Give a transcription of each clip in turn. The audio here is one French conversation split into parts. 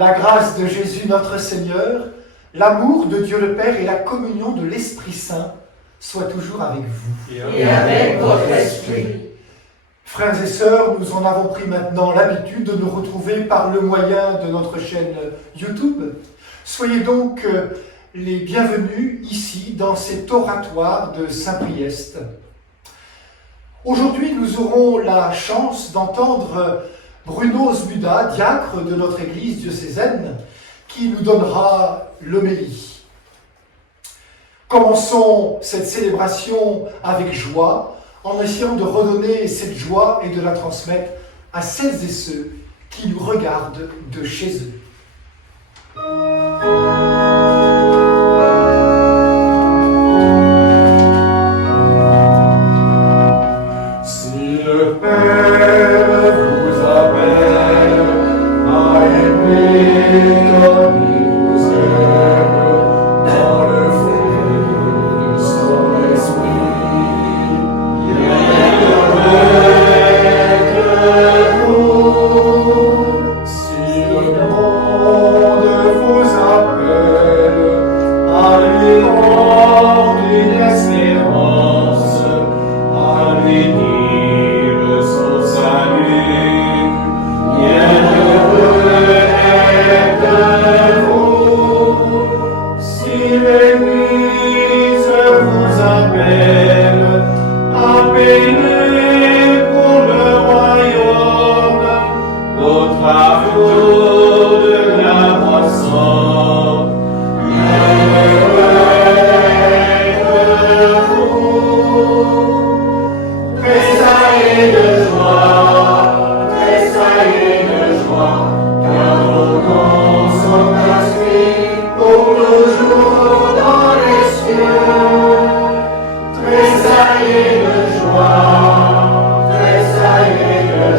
La grâce de Jésus notre Seigneur, l'amour de Dieu le Père et la communion de l'Esprit Saint soient toujours avec vous. Et avec votre esprit. Frères et sœurs, nous en avons pris maintenant l'habitude de nous retrouver par le moyen de notre chaîne YouTube. Soyez donc les bienvenus ici dans cet oratoire de Saint-Priest. Aujourd'hui, nous aurons la chance d'entendre Bruno Zmuda, diacre de notre église diocésaine, qui nous donnera l'homélie. Commençons cette célébration avec joie, en essayant de redonner cette joie et de la transmettre à celles et ceux qui nous regardent de chez eux. Si le Père vous appelle à aimer comme il vous aime, dans le feu de son esprit, avec vous. Si le monde vous appelle à lui rendre une espérance, à lui dire son salut, bienheureux êtes-vous. Si l'Église vous appelle à peiner pour le royaume, aux travaux de la moisson, bienheureux êtes-vous. Tressaillez de joie, car vos noms sont inscrits pour toujours dans les cieux. Tressaillez de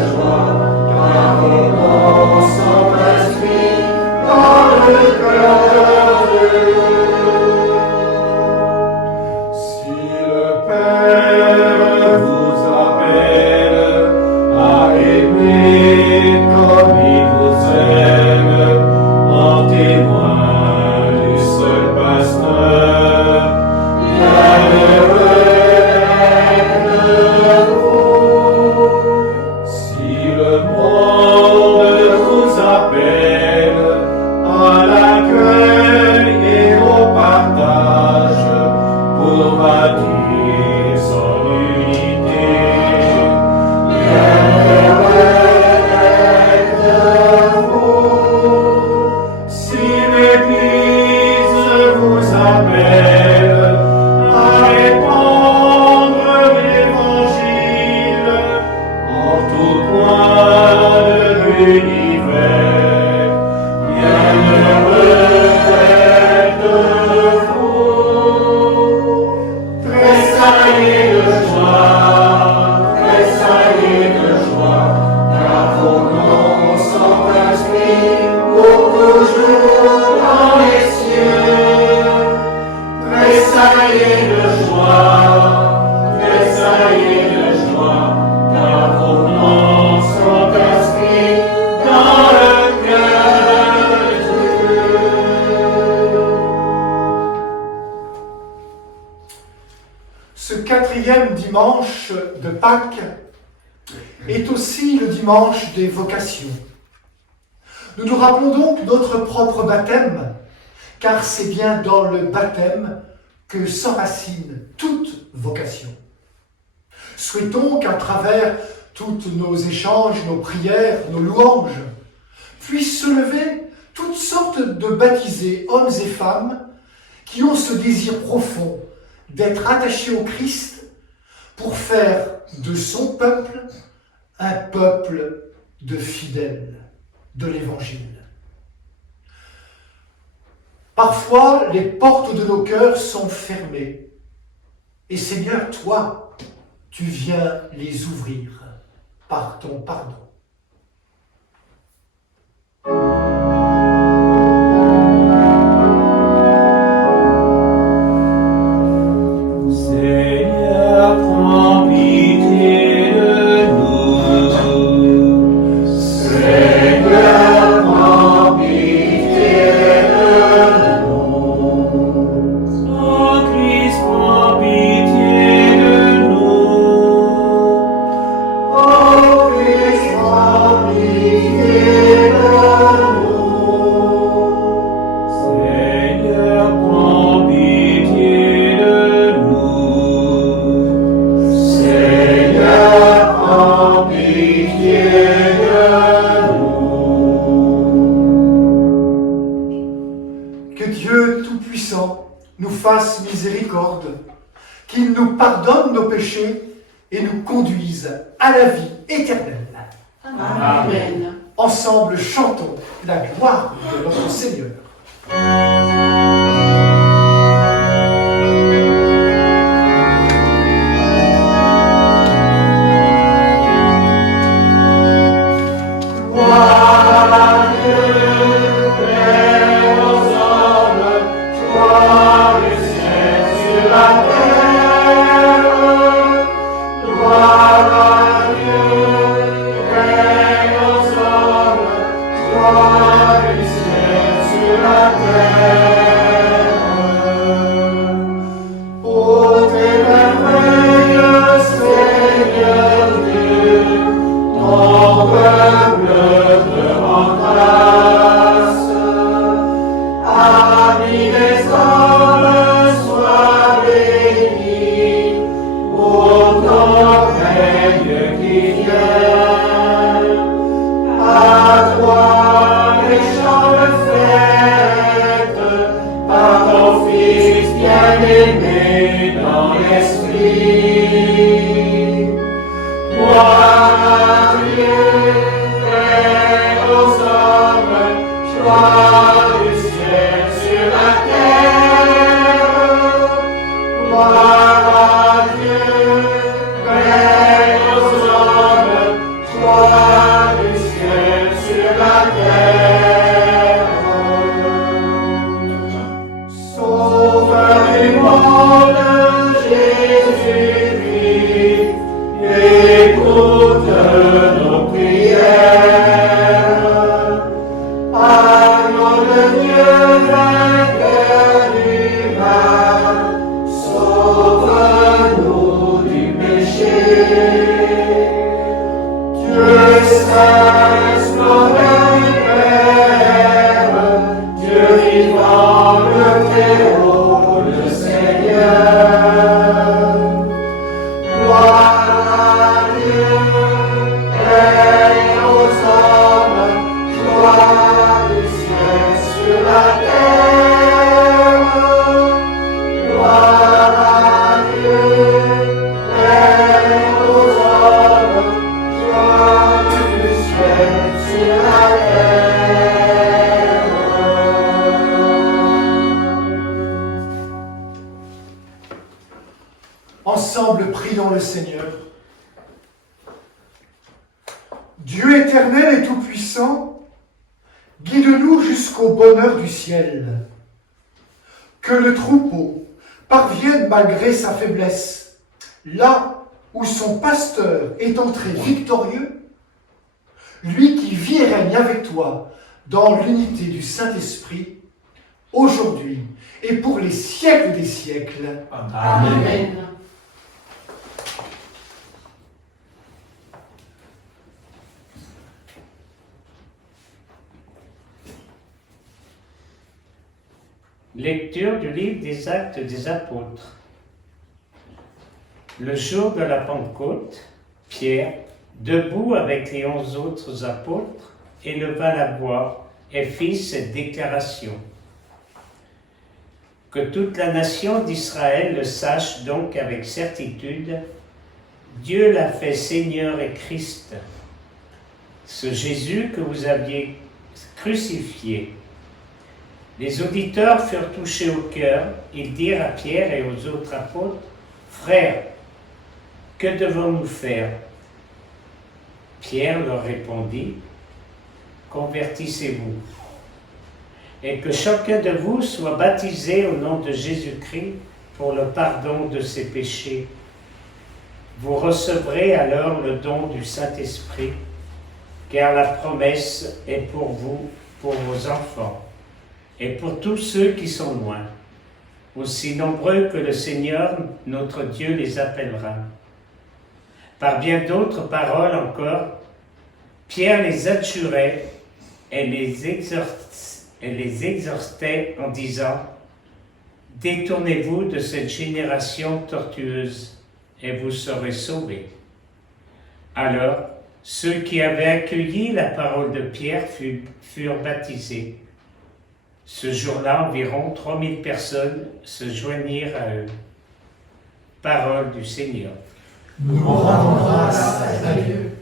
joie, car vos noms sont inscrits dans le cœur de Dieu. Si le Père vous appelle à aimer comme il vous aime, en témoin du seul pasteur, bienheureux êtes-vous. Si le monde vous appelle à l'accueil et au partage pour bâtir son unité, bienheureux êtes-vous. Si l'Église vous appelle à répandre l'Évangile en tout point de l'univers, bienheureux êtes-vous. Tressaillez de joie, car vos noms sont inscrits pour toujours dans les cieux. Tressaillez de joie, car vos noms sont inscrits dans le cœur de Dieu. Ce quatrième dimanche de Pâques est aussi le dimanche des vocations. Nous nous rappelons donc notre propre baptême, car c'est bien dans le baptême que s'enracine toute vocation. Souhaitons qu'à travers tous nos échanges, nos prières, nos louanges, puissent se lever toutes sortes de baptisés, hommes et femmes, qui ont ce désir profond d'être attachés au Christ pour faire de son peuple un peuple de fidèles de l'Évangile. Parfois, les portes de nos cœurs sont fermées. Et Seigneur, toi, tu viens les ouvrir par ton pardon. Seigneur, prends pitié de nous. Seigneur, prends pitié Que Dieu Tout-Puissant nous fasse miséricorde, qu'il nous pardonne nos péchés et nous conduise à la vie éternelle. Amen. Ensemble, chantons la gloire de notre Seigneur. Ensemble, prions le Seigneur. Dieu éternel et tout-puissant, guide-nous jusqu'au bonheur du ciel. Que le troupeau parvienne malgré sa faiblesse, là où son pasteur est entré victorieux, lui qui vit et règne avec toi dans l'unité du Saint-Esprit, aujourd'hui et pour les siècles des siècles. Amen. Lecture du livre des Actes des Apôtres. Le jour de la Pentecôte, Pierre, debout avec les 11 autres apôtres, éleva la voix et fit cette déclaration. Que toute la nation d'Israël le sache donc avec certitude, Dieu l'a fait Seigneur et Christ. Ce Jésus que vous aviez crucifié. Les auditeurs furent touchés au cœur. Ils dirent à Pierre et aux autres apôtres, « Frères, que devons-nous faire ?» Pierre leur répondit, « Convertissez-vous, et que chacun de vous soit baptisé au nom de Jésus-Christ pour le pardon de ses péchés. Vous recevrez alors le don du Saint-Esprit, car la promesse est pour vous, pour vos enfants, et pour tous ceux qui sont loin, aussi nombreux que le Seigneur, notre Dieu, les appellera. » Par bien d'autres paroles encore, Pierre les adjurait et les exhortait en disant, « Détournez-vous de cette génération tortueuse, et vous serez sauvés. » Alors, ceux qui avaient accueilli la parole de Pierre furent baptisés. Ce jour-là, environ 3000 personnes se joignirent à eux. Parole du Seigneur. Nous rendons grâce à Dieu.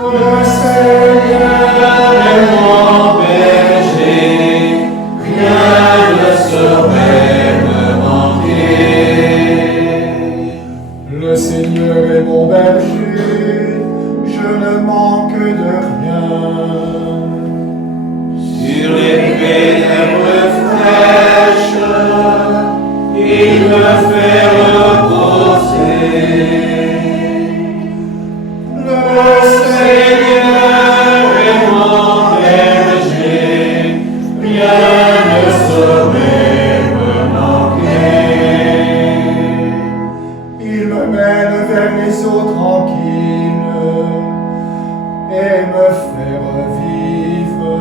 Le Seigneur est mon berger, rien ne saurait me manquer. Le Seigneur est mon berger, je ne manque de rien. Sur les pénibles fraîches, il me fait reposer. Le Seigneur est mon berger, rien ne saurait me manquer. Il me mène vers les eaux tranquilles et me fait revivre.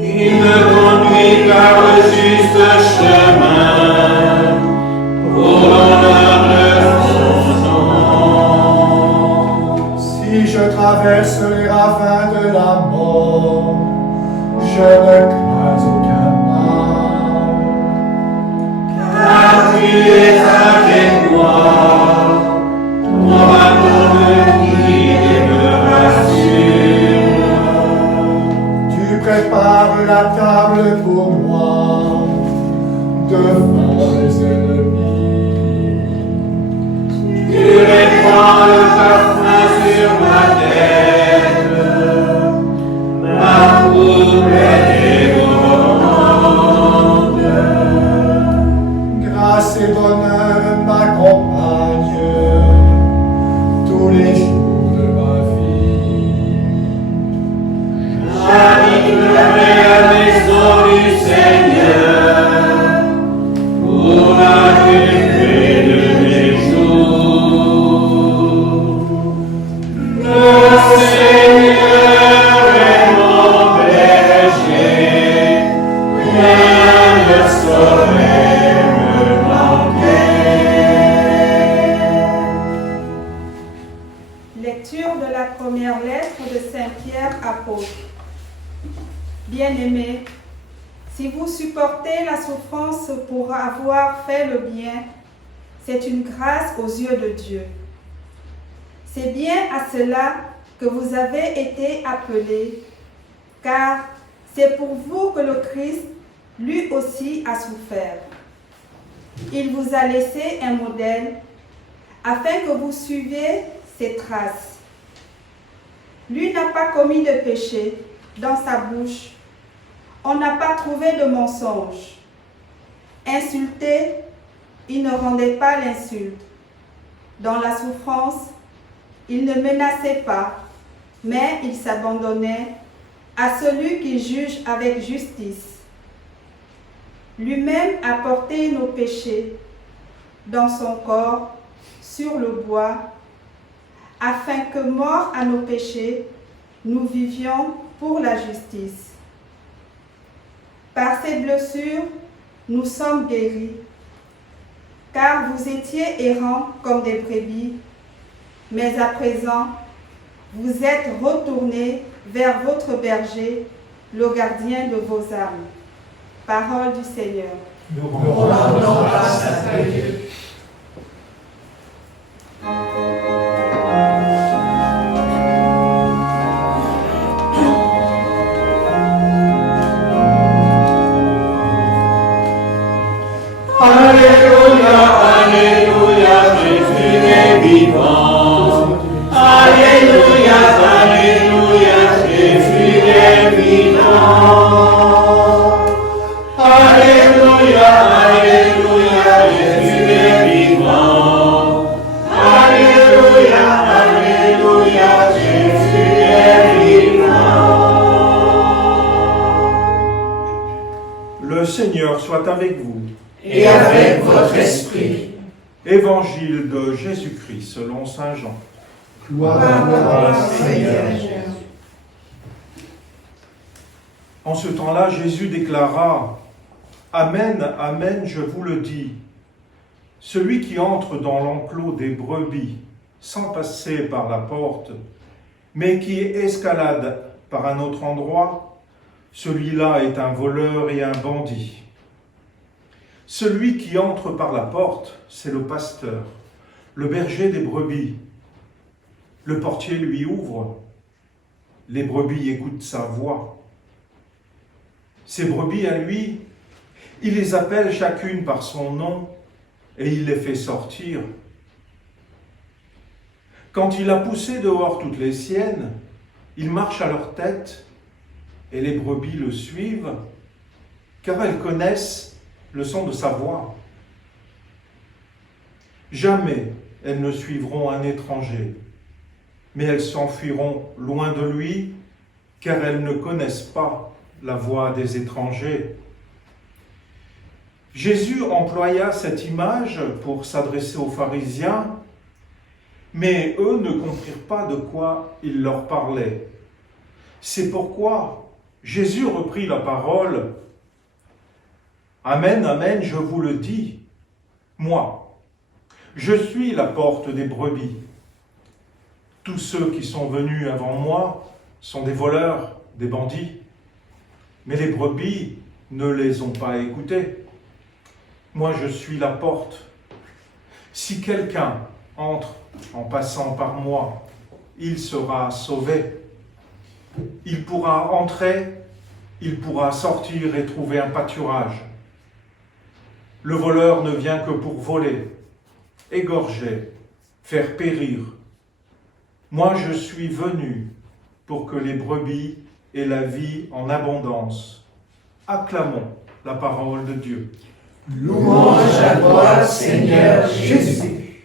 Il me conduit par le juste chemin pour l'honneur de son nom. Si je traverse les ravins de la mort, je ne crains aucun mal. Car tu es avec moi, ton bâton me guide et me rassure. Tu prépares la table pour moi, devant les ennemis. Tu répands le parfum sur ma tête, ma coupe est débordante. Grâce et bonheur m'accompagnent tous les jours de ma vie. J'habiterai la maison du Seigneur pour la durée de mes jours. Le Seigneur est mon berger, rien ne saurait me manquer. Lecture de la première lettre de Saint Pierre apôtre. Bien-aimés, si vous supportez la souffrance pour avoir fait le bien, c'est une grâce aux yeux de Dieu. C'est bien à cela que vous avez été appelés, car c'est pour vous que le Christ, lui aussi, a souffert. Il vous a laissé un modèle afin que vous suiviez ses traces. Lui n'a pas commis de péché, dans sa bouche, on n'a pas trouvé de mensonge. Insulté, il ne rendait pas l'insulte. Dans la souffrance, il ne menaçait pas, mais il s'abandonnait à celui qui juge avec justice. Lui-même a porté nos péchés dans son corps sur le bois, afin que, morts à nos péchés, nous vivions pour la justice. Par ces blessures, nous sommes guéris, car vous étiez errants comme des brebis, mais à présent, vous êtes retournés vers votre berger, le gardien de vos âmes. Parole du Seigneur. Nous rendons grâce à Dieu. Alléluia, Alléluia, Jésus est vivant. Alléluia, Alléluia, Jésus est vivant. Alléluia, Alléluia, Jésus est vivant. Alléluia, Alléluia, Jésus est vivant. Le Seigneur soit avec vous. Et avec votre esprit. Évangile de Jésus-Christ selon saint Jean. Gloire à toi, Seigneur. En ce temps-là, Jésus déclara: Amen, amen, je vous le dis. Celui qui entre dans l'enclos des brebis sans passer par la porte, mais qui escalade par un autre endroit, celui-là est un voleur et un bandit. Celui qui entre par la porte, c'est le pasteur, le berger des brebis. Le portier lui ouvre. Les brebis écoutent sa voix. Ces brebis à lui, il les appelle chacune par son nom et il les fait sortir. Quand il a poussé dehors toutes les siennes, il marche à leur tête et les brebis le suivent, car elles connaissent le son de sa voix. Jamais elles ne suivront un étranger, mais elles s'enfuiront loin de lui, car elles ne connaissent pas la voix des étrangers. Jésus employa cette image pour s'adresser aux pharisiens, mais eux ne comprirent pas de quoi il leur parlait. C'est pourquoi Jésus reprit la parole. Amen, amen, je vous le dis, moi, je suis la porte des brebis. Tous ceux qui sont venus avant moi sont des voleurs, des bandits, mais les brebis ne les ont pas écoutés. Moi, je suis la porte. Si quelqu'un entre en passant par moi, il sera sauvé. Il pourra entrer, il pourra sortir et trouver un pâturage. Le voleur ne vient que pour voler, égorger, faire périr. Moi, je suis venu pour que les brebis aient la vie en abondance. Acclamons la parole de Dieu. Louange à toi, Seigneur Jésus.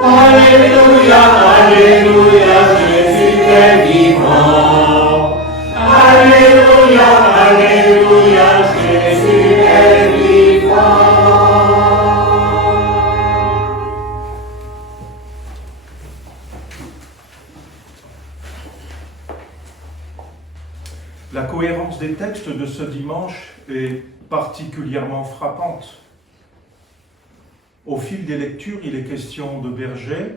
Alléluia, Alléluia, Jésus est vivant. Alléluia, Alléluia, Jésus est vivant. La cohérence des textes de ce dimanche est particulièrement frappante. Au fil des lectures, il est question de bergers,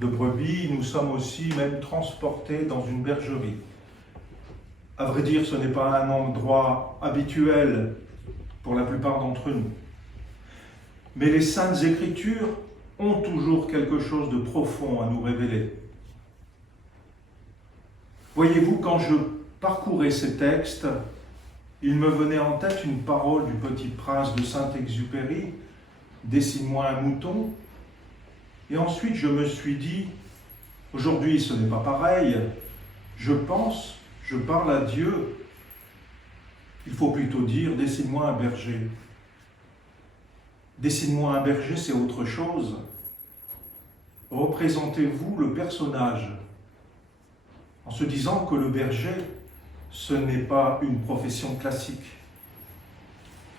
de brebis, nous sommes aussi même transportés dans une bergerie. À vrai dire, ce n'est pas un endroit habituel pour la plupart d'entre nous. Mais les Saintes Écritures ont toujours quelque chose de profond à nous révéler. Voyez-vous, quand je parcourais ces textes, il me venait en tête une parole du Petit Prince de Saint-Exupéry, « Dessine-moi un mouton ». Et ensuite, je me suis dit, aujourd'hui, ce n'est pas pareil. Je pense, je parle à Dieu. Il faut plutôt dire, dessine-moi un berger. Dessine-moi un berger, c'est autre chose. Représentez-vous le personnage, en se disant que le berger, ce n'est pas une profession classique.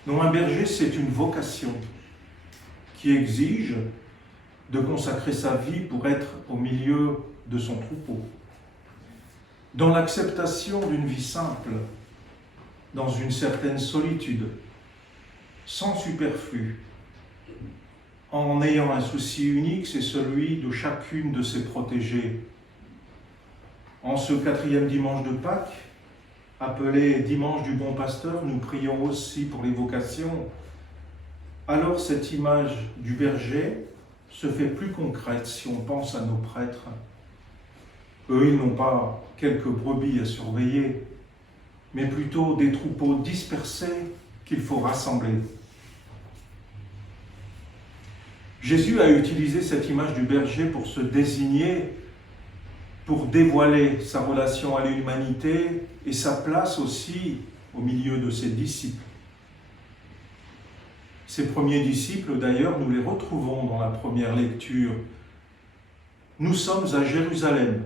Non, un berger, c'est une vocation qui exige de consacrer sa vie pour être au milieu de son troupeau. Dans l'acceptation d'une vie simple, dans une certaine solitude, sans superflu, en ayant un souci unique, c'est celui de chacune de ses protégées. En ce 4e dimanche de Pâques, appelé dimanche du bon pasteur, nous prions aussi pour les vocations. Alors cette image du berger se fait plus concrète si on pense à nos prêtres. Eux, ils n'ont pas quelques brebis à surveiller, mais plutôt des troupeaux dispersés qu'il faut rassembler. Jésus a utilisé cette image du berger pour se désigner, pour dévoiler sa relation à l'humanité et sa place aussi au milieu de ses disciples. Ces premiers disciples, d'ailleurs, nous les retrouvons dans la première lecture. Nous sommes à Jérusalem.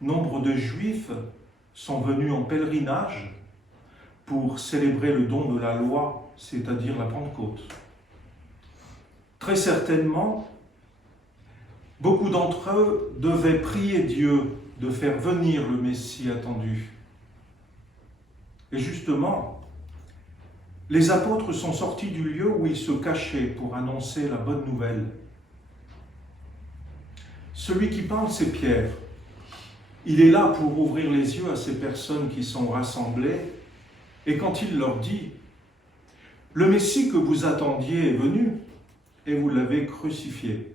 Nombre de Juifs sont venus en pèlerinage pour célébrer le don de la loi, c'est-à-dire la Pentecôte. Très certainement, beaucoup d'entre eux devaient prier Dieu de faire venir le Messie attendu. Et justement, les apôtres sont sortis du lieu où ils se cachaient pour annoncer la bonne nouvelle. Celui qui parle, c'est Pierre. Il est là pour ouvrir les yeux à ces personnes qui sont rassemblées, et quand il leur dit « Le Messie que vous attendiez est venu, et vous l'avez crucifié ».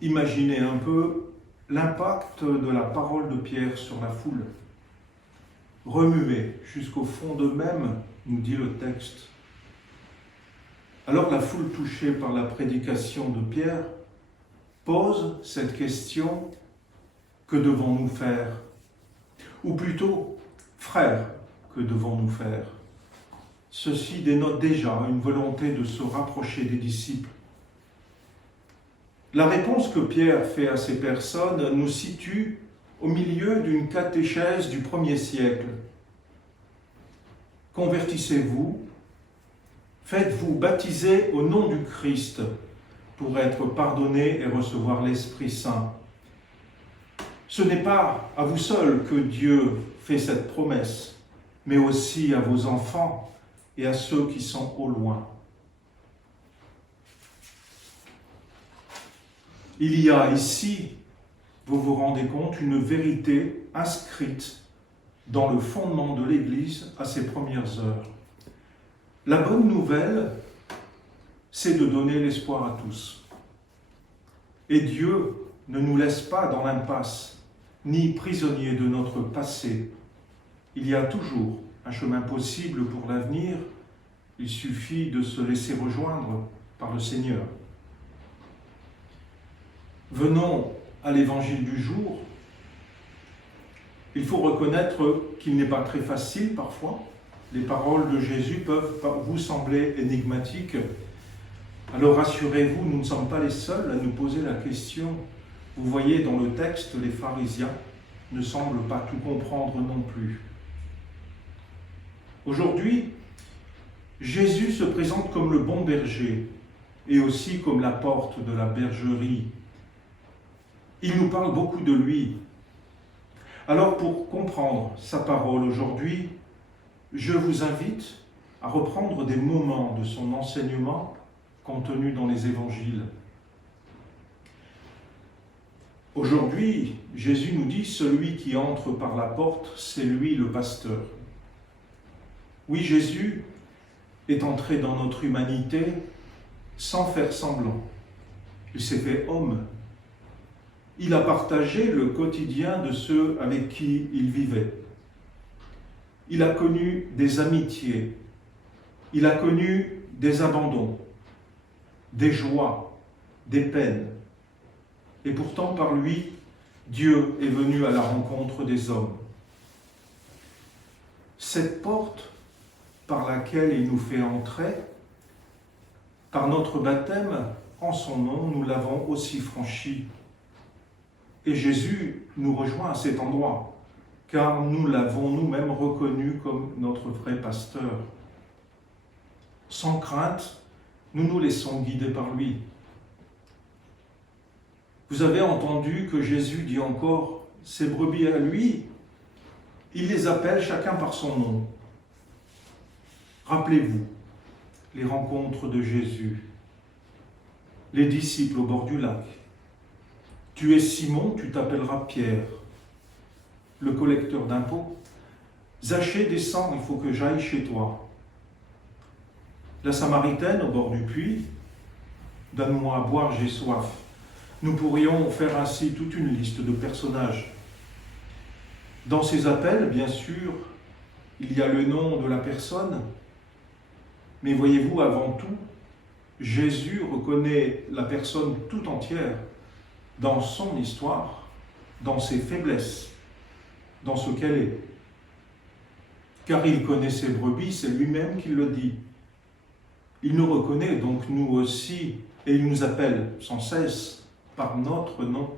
Imaginez un peu l'impact de la parole de Pierre sur la foule. Remué jusqu'au fond d'eux-mêmes, nous dit le texte. Alors la foule touchée par la prédication de Pierre pose cette question: que devons-nous faire? Ou plutôt, frères, que devons-nous faire? Ceci dénote déjà une volonté de se rapprocher des disciples. La réponse que Pierre fait à ces personnes nous situe au milieu d'une catéchèse du 1er siècle. Convertissez-vous, faites-vous baptiser au nom du Christ pour être pardonnés et recevoir l'Esprit Saint. Ce n'est pas à vous seuls que Dieu fait cette promesse, mais aussi à vos enfants et à ceux qui sont au loin. Il y a ici, vous vous rendez compte, une vérité inscrite dans le fondement de l'Église à ses premières heures. La bonne nouvelle, c'est de donner l'espoir à tous. Et Dieu ne nous laisse pas dans l'impasse, ni prisonniers de notre passé. Il y a toujours un chemin possible pour l'avenir, il suffit de se laisser rejoindre par le Seigneur. Venons à l'évangile du jour. Il faut reconnaître qu'il n'est pas très facile parfois. Les paroles de Jésus peuvent vous sembler énigmatiques. Alors rassurez-vous, nous ne sommes pas les seuls à nous poser la question. Vous voyez dans le texte, les pharisiens ne semblent pas tout comprendre non plus. Aujourd'hui, Jésus se présente comme le bon berger et aussi comme la porte de la bergerie. Il nous parle beaucoup de lui. Alors pour comprendre sa parole aujourd'hui, je vous invite à reprendre des moments de son enseignement contenus dans les évangiles. Aujourd'hui, Jésus nous dit « Celui qui entre par la porte, c'est lui le pasteur ». Oui, Jésus est entré dans notre humanité sans faire semblant. Il s'est fait homme. Il a partagé le quotidien de ceux avec qui il vivait. Il a connu des amitiés, il a connu des abandons, des joies, des peines. Et pourtant, par lui, Dieu est venu à la rencontre des hommes. Cette porte par laquelle il nous fait entrer, par notre baptême, en son nom, nous l'avons aussi franchie. Et Jésus nous rejoint à cet endroit, car nous l'avons nous-mêmes reconnu comme notre vrai pasteur. Sans crainte, nous nous laissons guider par lui. Vous avez entendu que Jésus dit encore, ses brebis à lui, il les appelle chacun par son nom. Rappelez-vous les rencontres de Jésus, les disciples au bord du lac. Tu es Simon, tu t'appelleras Pierre, le collecteur d'impôts. Zachée, descends, il faut que j'aille chez toi. La Samaritaine au bord du puits, donne-moi à boire, j'ai soif. Nous pourrions faire ainsi toute une liste de personnages. Dans ces appels, bien sûr, il y a le nom de la personne, mais voyez-vous, avant tout, Jésus reconnaît la personne tout entière dans son histoire, dans ses faiblesses, dans ce qu'elle est. Car il connaît ses brebis, c'est lui-même qui le dit. Il nous reconnaît donc nous aussi, et il nous appelle sans cesse par notre nom.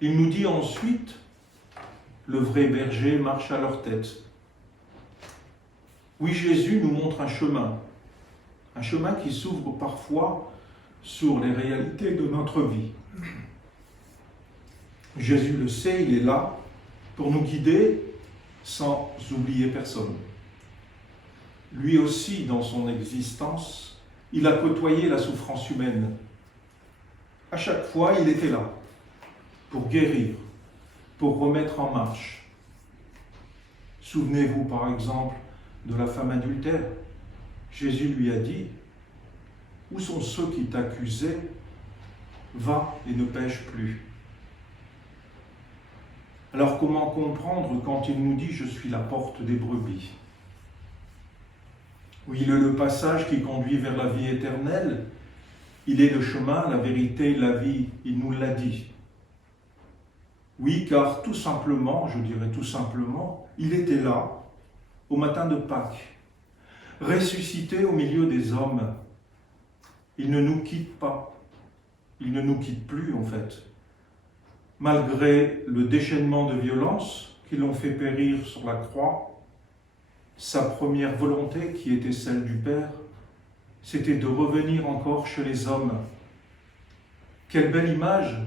Il nous dit ensuite, le vrai berger marche à leur tête. Oui, Jésus nous montre un chemin qui s'ouvre parfois sur les réalités de notre vie. Jésus le sait, il est là pour nous guider sans oublier personne. Lui aussi, dans son existence, il a côtoyé la souffrance humaine. À chaque fois, il était là pour guérir, pour remettre en marche. Souvenez-vous par exemple de la femme adultère. Jésus lui a dit « Où sont ceux qui t'accusaient ? Va et ne pêche plus. » Alors comment comprendre quand il nous dit « Je suis la porte des brebis » ? Oui, il est le passage qui conduit vers la vie éternelle. Il est le chemin, la vérité, la vie, il nous l'a dit. Oui, car tout simplement, je dirais tout simplement, il était là, au matin de Pâques, ressuscité au milieu des hommes. Il ne nous quitte pas, il ne nous quitte plus en fait. Malgré le déchaînement de violence qui l'ont fait périr sur la croix, sa première volonté, qui était celle du Père, c'était de revenir encore chez les hommes. Quelle belle image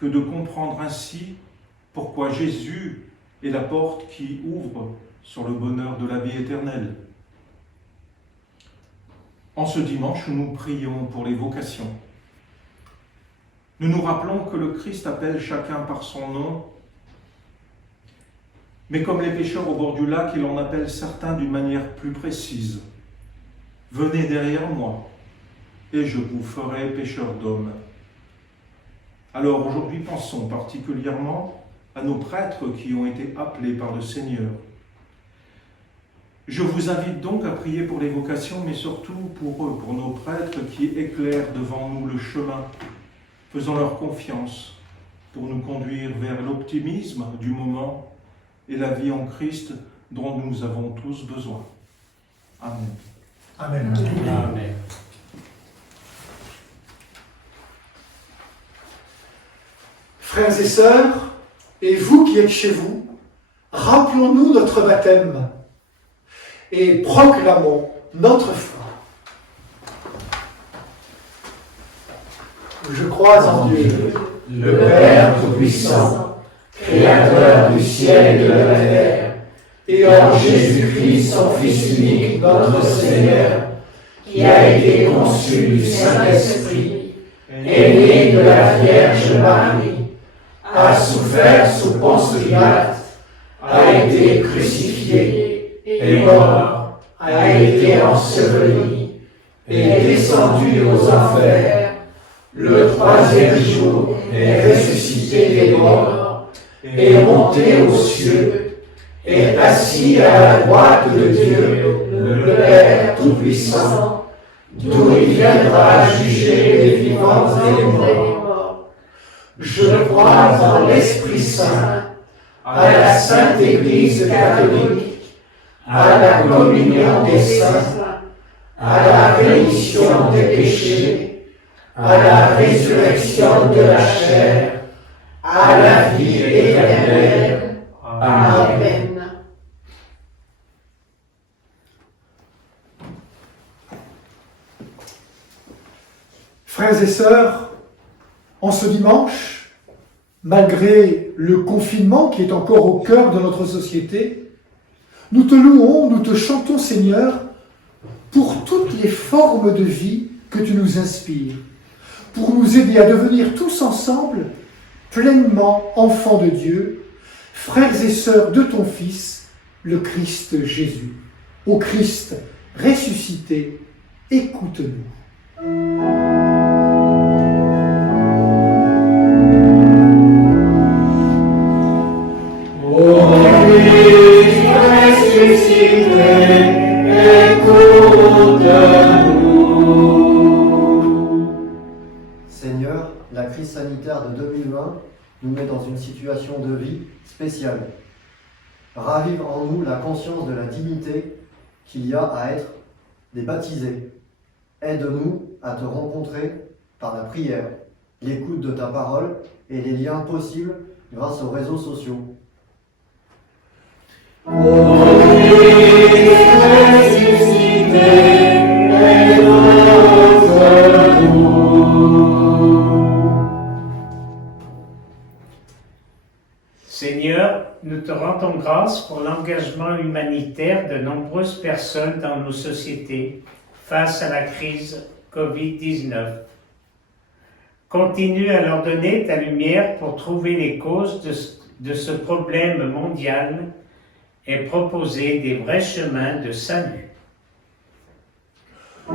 que de comprendre ainsi pourquoi Jésus est la porte qui ouvre sur le bonheur de la vie éternelle. En ce dimanche, nous prions pour les vocations. Nous nous rappelons que le Christ appelle chacun par son nom, mais comme les pêcheurs au bord du lac, il en appelle certains d'une manière plus précise. « Venez derrière moi, et je vous ferai pêcheurs d'hommes. » Alors aujourd'hui, pensons particulièrement à nos prêtres qui ont été appelés par le Seigneur. Je vous invite donc à prier pour les vocations, mais surtout pour eux, pour nos prêtres qui éclairent devant nous le chemin. Faisons leur confiance pour nous conduire vers l'optimisme du moment et la vie en Christ dont nous avons tous besoin. Amen. Amen. Amen. Frères et sœurs, et vous qui êtes chez vous, rappelons-nous notre baptême et proclamons notre foi. Je crois en Dieu, le Père Tout-Puissant, Créateur du ciel et de la terre, et en Jésus-Christ, son Fils unique, notre Seigneur, qui a été conçu du Saint-Esprit, est né de la Vierge Marie, a souffert sous Ponce Pilate, a été crucifié, est mort, a été enseveli, est descendu aux enfers, le troisième jour est ressuscité des morts, est monté aux cieux, est assis à la droite de Dieu, le Père Tout-Puissant, d'où il viendra juger les vivants et les morts. Je crois en l'Esprit Saint, à la Sainte Église catholique, à la communion des saints, à la rémission des péchés, à la résurrection de la chair, à la vie éternelle. Amen. Frères et sœurs, en ce dimanche, malgré le confinement qui est encore au cœur de notre société, nous te louons, nous te chantons, Seigneur, pour toutes les formes de vie que tu nous inspires, pour nous aider à devenir tous ensemble pleinement enfants de Dieu, frères et sœurs de ton Fils, le Christ Jésus. Ô Christ ressuscité, écoute-nous. Seigneur, la crise sanitaire de 2020 nous met dans une situation de vie spéciale. Ravive en nous la conscience de la dignité qu'il y a à être des baptisés. Aide-nous à te rencontrer par la prière, l'écoute de ta parole et les liens possibles grâce aux réseaux sociaux. Seigneur, nous te rendons grâce pour l'engagement humanitaire de nombreuses personnes dans nos sociétés face à la crise Covid-19. Continue à leur donner ta lumière pour trouver les causes de ce problème mondial et proposer des vrais chemins de salut. Ô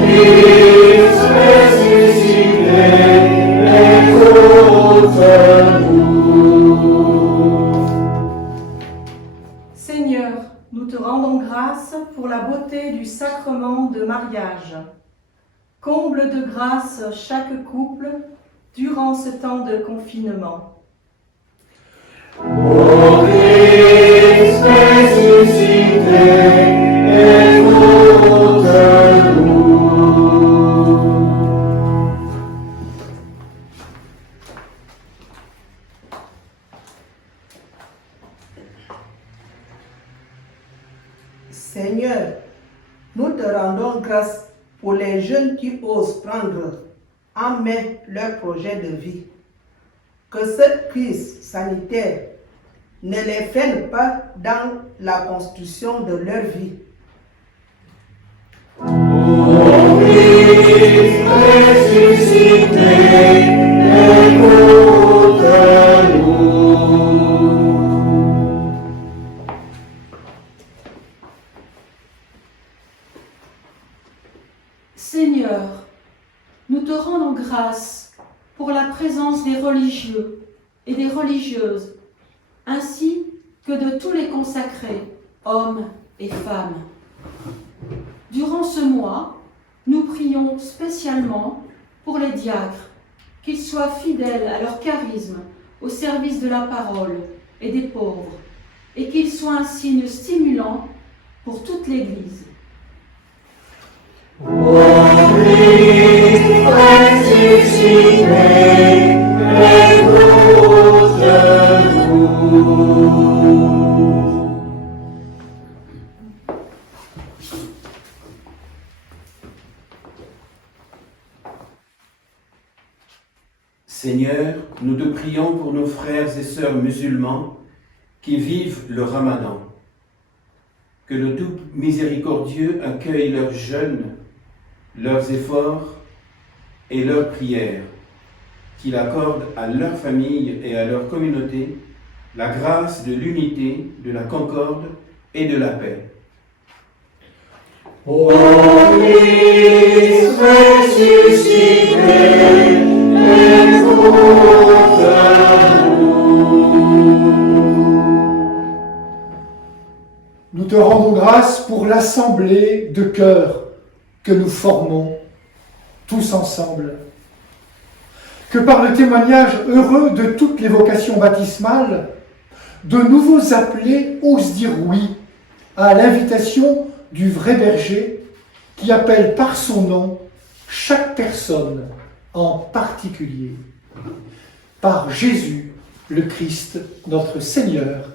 Christ ressuscité, écoute-nous. Seigneur, nous te rendons grâce pour la beauté du sacrement de mariage. Comble de grâce chaque couple durant ce temps de confinement. Ô Christ ressuscité, écoute-nous. Seigneur, nous te rendons grâce pour les jeunes qui osent prendre en main leur projet de vie. Que cette crise sanitaire ne les freine pas dans la construction de leur vie. Ô Christ ressuscité, écoute-nous. Seigneur, nous te rendons grâce pour la présence des religieux et des religieuses, ainsi que de tous les consacrés, hommes et femmes. Durant ce mois, nous prions spécialement pour les diacres, qu'ils soient fidèles à leur charisme au service de la parole et des pauvres, et qu'ils soient un signe stimulant pour toute l'Église. Ô Christ ressuscité, écoute-nous. Seigneur, nous te prions pour nos frères et sœurs musulmans qui vivent le Ramadan. Que le tout miséricordieux accueille leurs jeûnes, leurs efforts et leurs prières, qu'il accorde à leur famille et à leur communauté la grâce de l'unité, de la concorde et de la paix. Ô Christ ressuscité, Nous te rendons grâce pour l'assemblée de cœur que nous formons tous ensemble. Que par le témoignage heureux de toutes les vocations baptismales, de nouveaux appelés osent dire oui à l'invitation du vrai berger qui appelle par son nom chaque personne en particulier. Par Jésus, le Christ, notre Seigneur.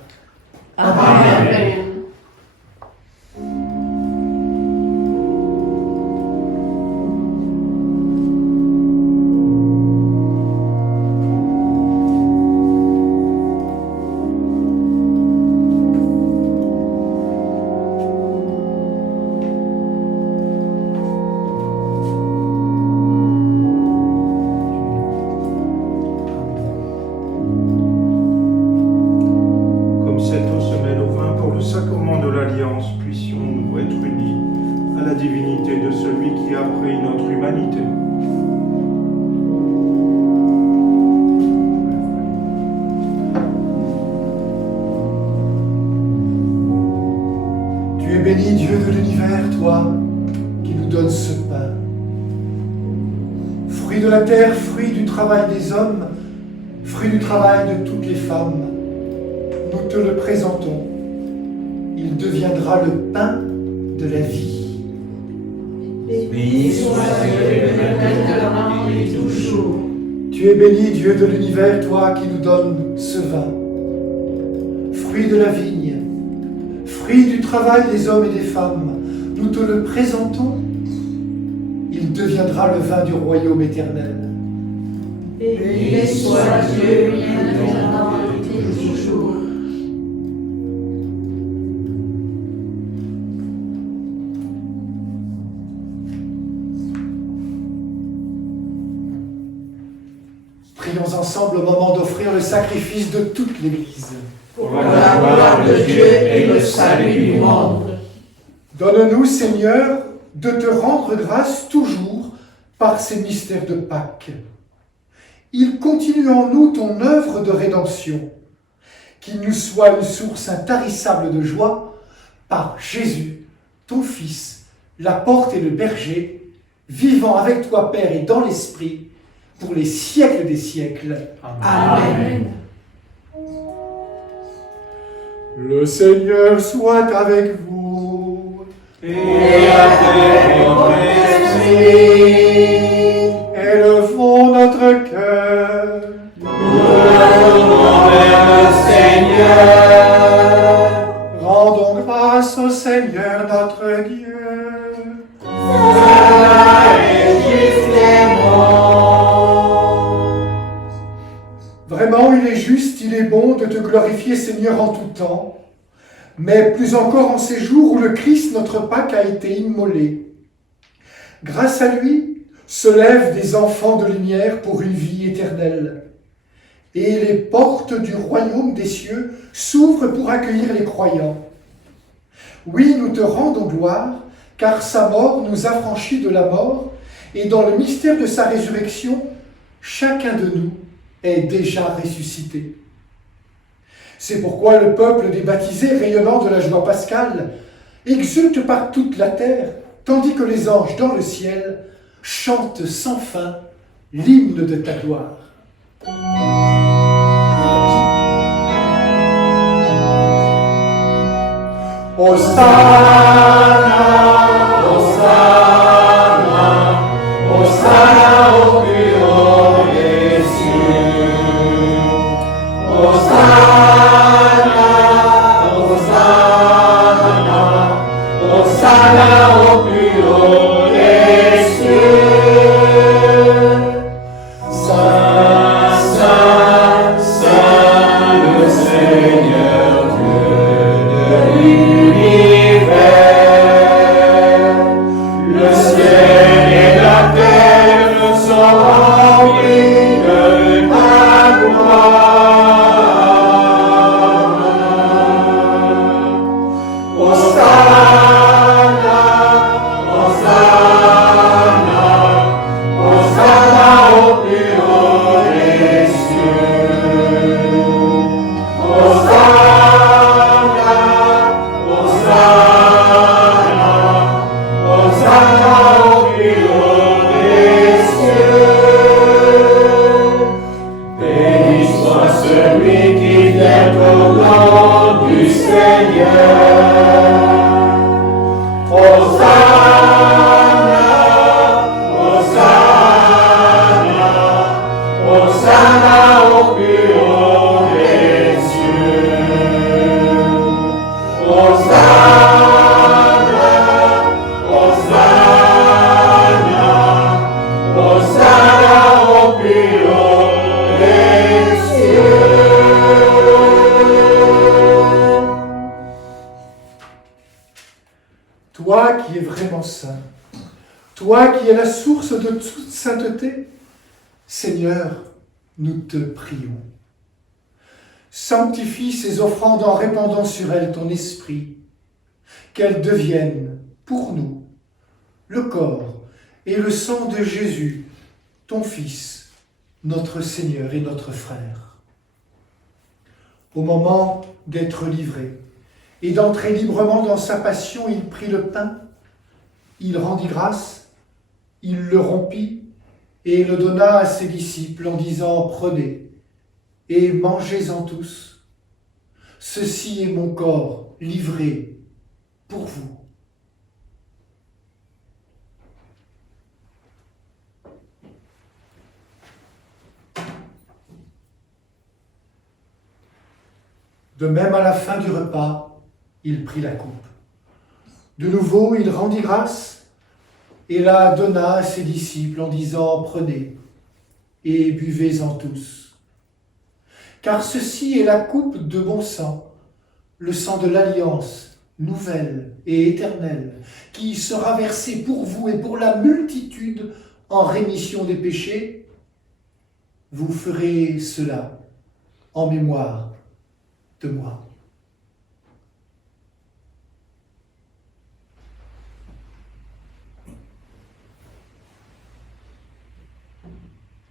Amen. Bénis Dieu de l'univers, toi qui nous donnes ce pain. Fruit de la terre, fruit du travail des hommes, fruit du travail de toutes les femmes, nous te le présentons. Il deviendra le pain de la vie. Béni soit Dieu maintenant et toujours. Tu es béni, Dieu de l'univers, toi qui nous donnes ce vin. Fruit de la vigne, fruit du travail des hommes et des femmes, nous te le présentons. Il deviendra le vin du royaume éternel. Béni soit Dieu maintenant et toujours. sacrifice de toute l'Église. Pour la gloire de Dieu et le salut du monde. Donne-nous, Seigneur, de te rendre grâce toujours par ces mystères de Pâques. Il continue en nous ton œuvre de rédemption, qu'il nous soit une source intarissable de joie par Jésus, ton Fils, la porte et le berger, vivant avec toi, Père, et dans l'Esprit, pour les siècles des siècles. Amen. Le Seigneur soit avec vous. Et avec ton esprit, Élevons notre cœur. nous tournons vers le Seigneur. Rendons grâce au Seigneur notre Dieu. Cela est justement. Vraiment, il est juste, il est bon de te glorifier, Seigneur, en tout temps, mais plus encore en ces jours où le Christ, notre Pâque, a été immolé. Grâce à lui, se lèvent des enfants de lumière pour une vie éternelle. Et les portes du royaume des cieux s'ouvrent pour accueillir les croyants. Oui, nous te rendons gloire, car sa mort nous affranchit de la mort, et dans le mystère de sa résurrection, chacun de nous est déjà ressuscité. C'est pourquoi le peuple des baptisés, rayonnant de la joie pascale, exulte par toute la terre, tandis que les anges dans le ciel chantent sans fin l'hymne de ta gloire. Hosanna, Hosanna, Hosanna au plus haut des cieux. Hosanna, Hosanna, Hosanna au plus haut des cieux. Saint, Saint, Saint, le Seigneur Dieu de l'univers. Le ciel et la terre sont remplis de ta gloire. Hosanna, Hosanna, Hosanna au plus haut des cieux. Hosanna, Hosanna, Hosanna au plus haut des cieux. Béni soit celui qui vient au nom du Seigneur. Hosanna, Hosanna, Hosanna au plus haut des cieux. Hosanna, Hosanna, Hosanna au plus haut des cieux. Toi qui es vraiment saint, toi qui es la source de toute sainteté, Seigneur, nous te prions. Sanctifie ces offrandes en répandant sur elles ton esprit, qu'elles deviennent, pour nous, le corps et le sang de Jésus, ton Fils, notre Seigneur et notre frère. Au moment d'être livré et d'entrer librement dans sa passion, il prit le pain, il rendit grâce, il le rompit et le donna à ses disciples en disant « Prenez et mangez-en tous. Ceci est mon corps livré pour vous. » De même, à la fin du repas, il prit la coupe. De nouveau, il rendit grâce et la donna à ses disciples en disant « Prenez et buvez-en tous. Car ceci est la coupe de mon sang, le sang de l'alliance nouvelle et éternelle, qui sera versé pour vous et pour la multitude en rémission des péchés. Vous ferez cela en mémoire de moi.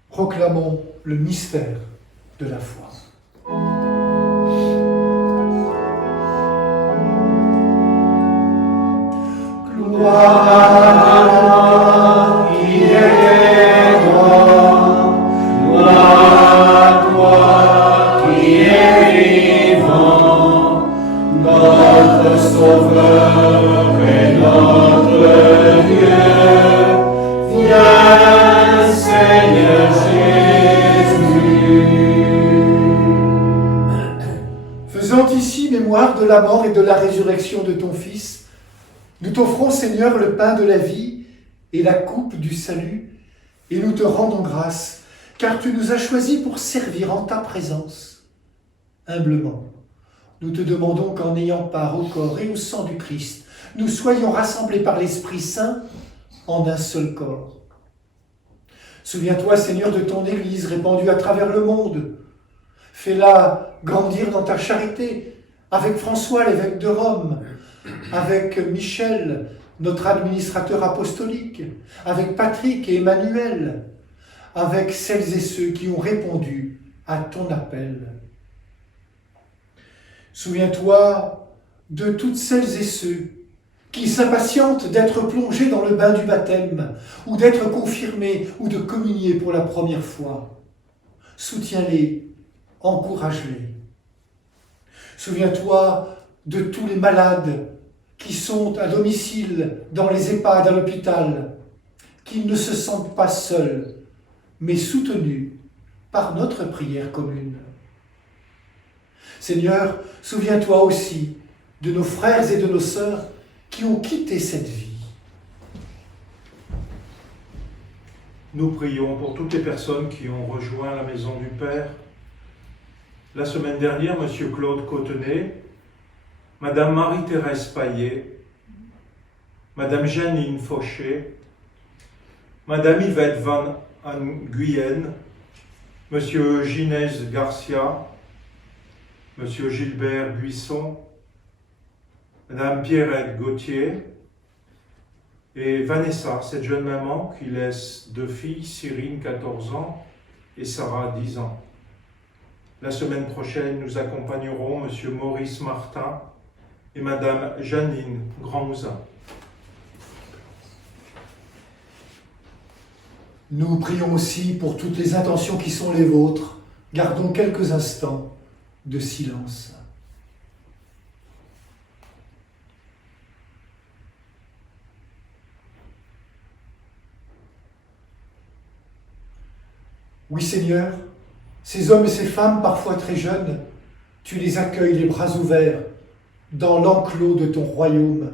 Proclamons le mystère de la foi. Gloire qui est roi, gloire à toi qui es vivant, notre Sauveur et notre Dieu. Viens, Seigneur Jésus. Faisant ici mémoire de la mort et de la résurrection de ton Fils, nous t'offrons, Seigneur, le pain de la vie et la coupe du salut, et nous te rendons grâce, car tu nous as choisis pour servir en ta présence. Humblement, nous te demandons qu'en ayant part au corps et au sang du Christ, nous soyons rassemblés par l'Esprit Saint en un seul corps. Souviens-toi, Seigneur, de ton Église répandue à travers le monde. Fais-la grandir dans ta charité, avec François, l'évêque de Rome, avec Michel, notre administrateur apostolique, avec Patrick et Emmanuel, avec celles et ceux qui ont répondu à ton appel. Souviens-toi de toutes celles et ceux qui s'impatientent d'être plongés dans le bain du baptême, ou d'être confirmés, ou de communier pour la première fois. Soutiens-les, encourage-les. Souviens-toi de tous les malades qui sont à domicile, dans les EHPAD, à l'hôpital, qu'ils ne se sentent pas seuls, mais soutenus par notre prière commune. Seigneur, souviens-toi aussi de nos frères et de nos sœurs qui ont quitté cette vie. Nous prions pour toutes les personnes qui ont rejoint la Maison du Père. La semaine dernière, M. Claude Cotenay, Madame Marie-Thérèse Paillet, Madame Janine Fauché, Madame Yvette Van Nguyen, Monsieur Ginès Garcia, Monsieur Gilbert Buisson, Madame Pierrette Gauthier et Vanessa, cette jeune maman qui laisse 2 filles, Cyrine, 14 ans, et Sarah, 10 ans. La semaine prochaine, nous accompagnerons Monsieur Maurice Martin et Madame Janine Grandmouzin. Nous prions aussi pour toutes les intentions qui sont les vôtres. Gardons quelques instants de silence. Oui, Seigneur, ces hommes et ces femmes, parfois très jeunes, tu les accueilles les bras ouverts dans l'enclos de ton royaume,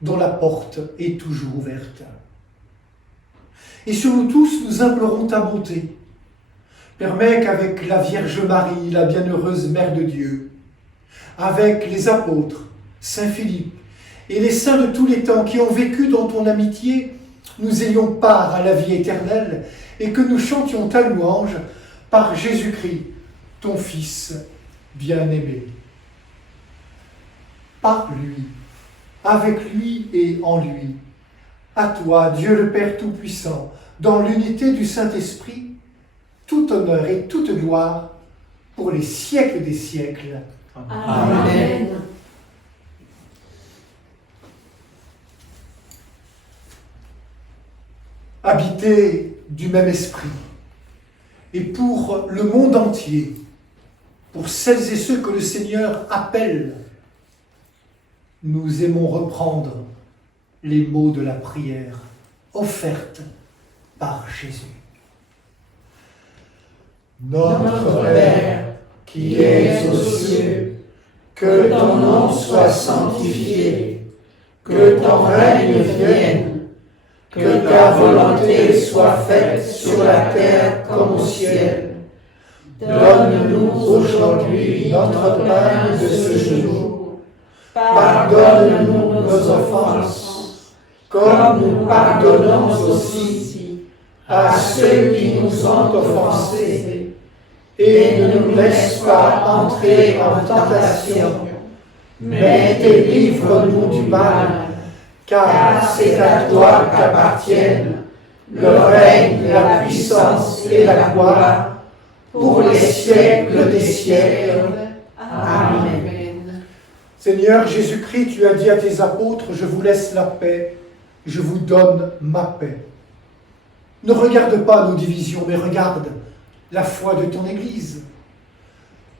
dont la porte est toujours ouverte. Et sur nous tous, nous implorons ta bonté. Permets qu'avec la Vierge Marie, la bienheureuse Mère de Dieu, avec les apôtres, Saint Philippe et les saints de tous les temps qui ont vécu dans ton amitié, nous ayons part à la vie éternelle et que nous chantions ta louange par Jésus-Christ, ton Fils bien-aimé. Par lui, avec lui et en lui, à toi, Dieu le Père Tout-Puissant, dans l'unité du Saint-Esprit, tout honneur et toute gloire pour les siècles des siècles. Amen. Habité du même esprit, et pour le monde entier, pour celles et ceux que le Seigneur appelle, nous aimons reprendre les mots de la prière offerte par Jésus. Notre Père, qui es aux cieux, que ton nom soit sanctifié, que ton règne vienne, que ta volonté soit faite sur la terre comme au ciel. Donne-nous aujourd'hui notre pain de ce jour. Pardonne-nous nos offenses, comme nous pardonnons aussi à ceux qui nous ont offensés. et ne nous laisse pas entrer en tentation, mais délivre-nous du mal, car c'est à toi qu'appartiennent le règne, la puissance et la gloire, pour les siècles des siècles. Amen. Seigneur Jésus-Christ, tu as dit à tes apôtres, je vous laisse la paix, je vous donne ma paix. Ne regarde pas nos divisions, mais regarde la foi de ton Église.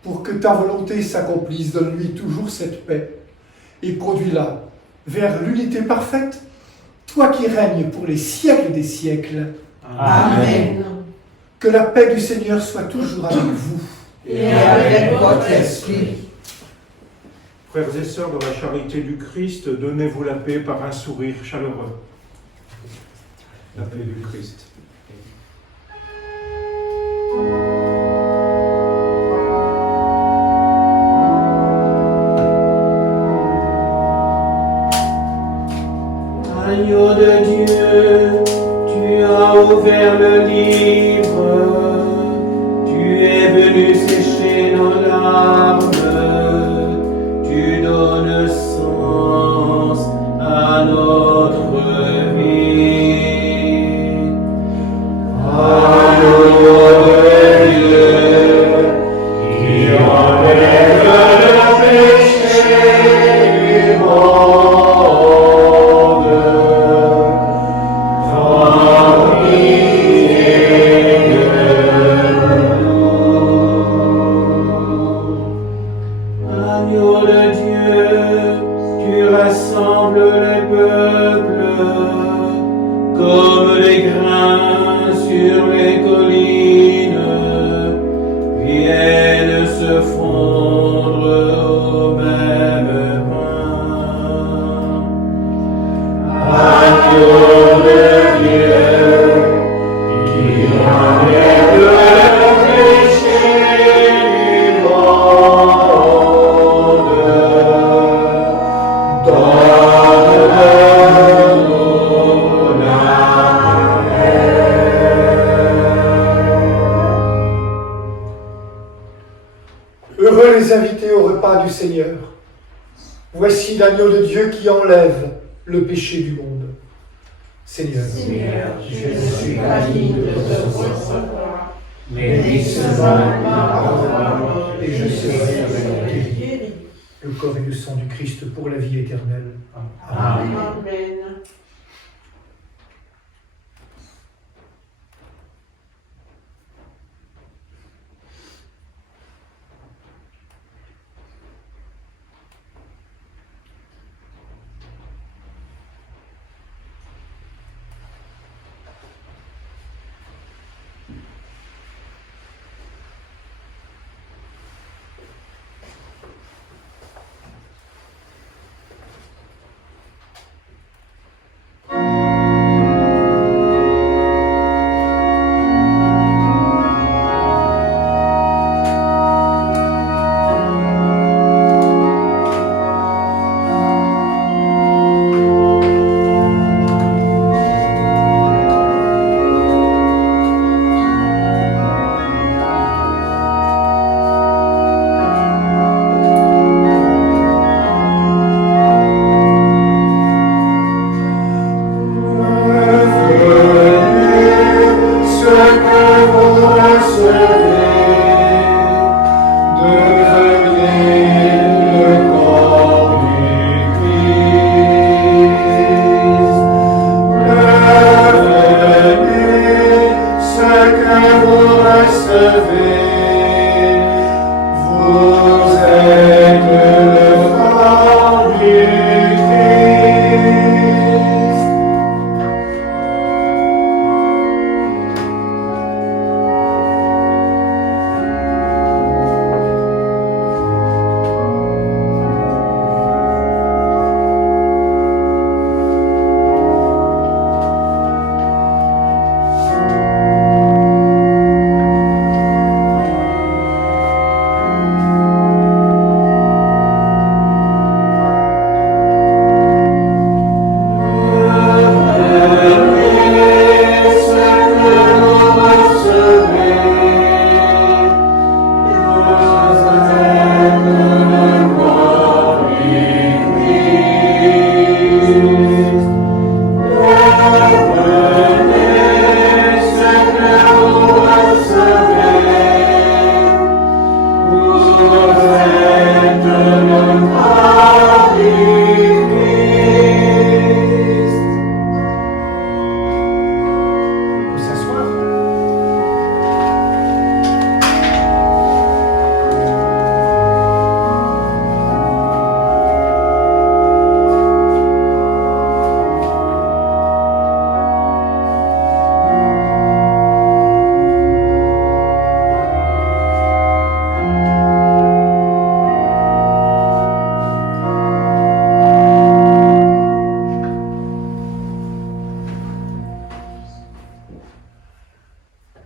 Pour que ta volonté s'accomplisse, donne-lui toujours cette paix et conduis-la vers l'unité parfaite, toi qui règnes pour les siècles des siècles. Amen. Que la paix du Seigneur soit toujours avec vous. Et avec votre esprit. Frères et sœurs de la charité du Christ, donnez-vous la paix par un sourire chaleureux. La paix du Christ. Agneau de Dieu, tu as ouvert le livre, tu es venu sécher nos larmes, tu donnes sens à notre vie. Agneau de Dieu, qui enlève le péché du monde. Heureux les invités au repas du Seigneur. Voici l'agneau de Dieu qui enlève le péché du monde. Seigneur, je ne suis pas digne de te recevoir, mais dis seulement ma parole et je serai guéri. le corps et le sang du Christ pour la vie éternelle. Amen.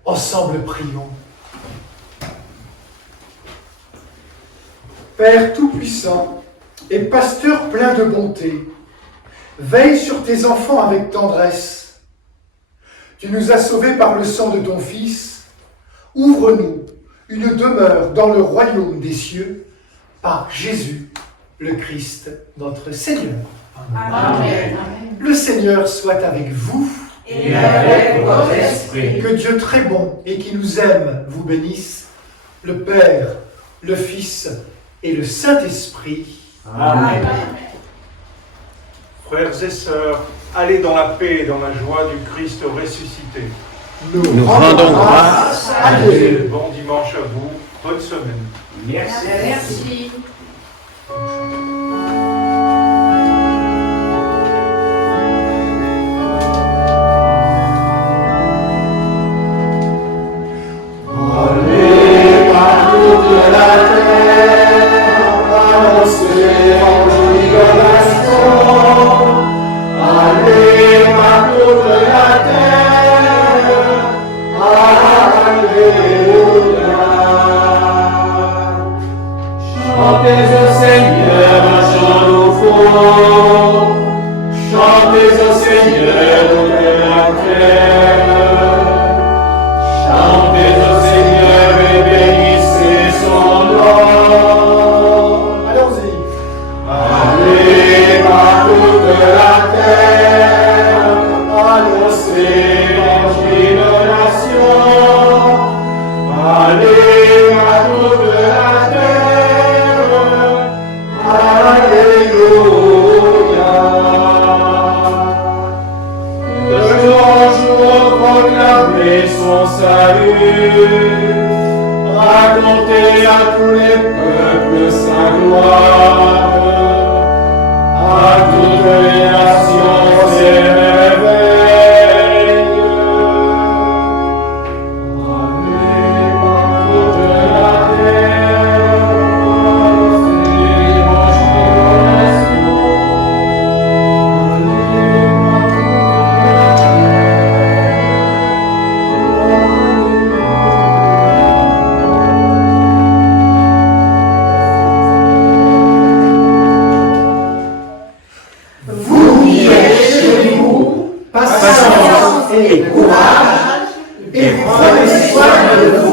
Ensemble, prions. Père Tout-Puissant et Pasteur plein de bonté, veille sur tes enfants avec tendresse. Tu nous as sauvés par le sang de ton Fils. Ouvre-nous une demeure dans le royaume des cieux par Jésus, le Christ, notre Seigneur. Amen. Le Seigneur soit avec vous. Et avec votre esprit. Que Dieu très bon et qui nous aime vous bénisse, le Père, le Fils et le Saint-Esprit. Amen. Frères et sœurs, allez dans la paix et dans la joie du Christ ressuscité. Nous rendons grâce à Dieu. Bon dimanche à vous, bonne semaine. Merci. Merci. Chantez au Seigneur un chant nouveau, chantez au Seigneur toute la terre, chantez au Seigneur et bénissez son nom. Allons-y. Allez par toute la terre, annoncez l'évangile aux nations. Allez par toute la terre, alléluia. De jour en jour, proclamez son salut. Racontez à tous les peuples sa gloire. À toutes les nations ses merveilles. Allez par toute la terre, annoncez l'évangile aux nations. Allez par toute la Vous qui êtes chez vous, patience et courage, et prenez soin de vous.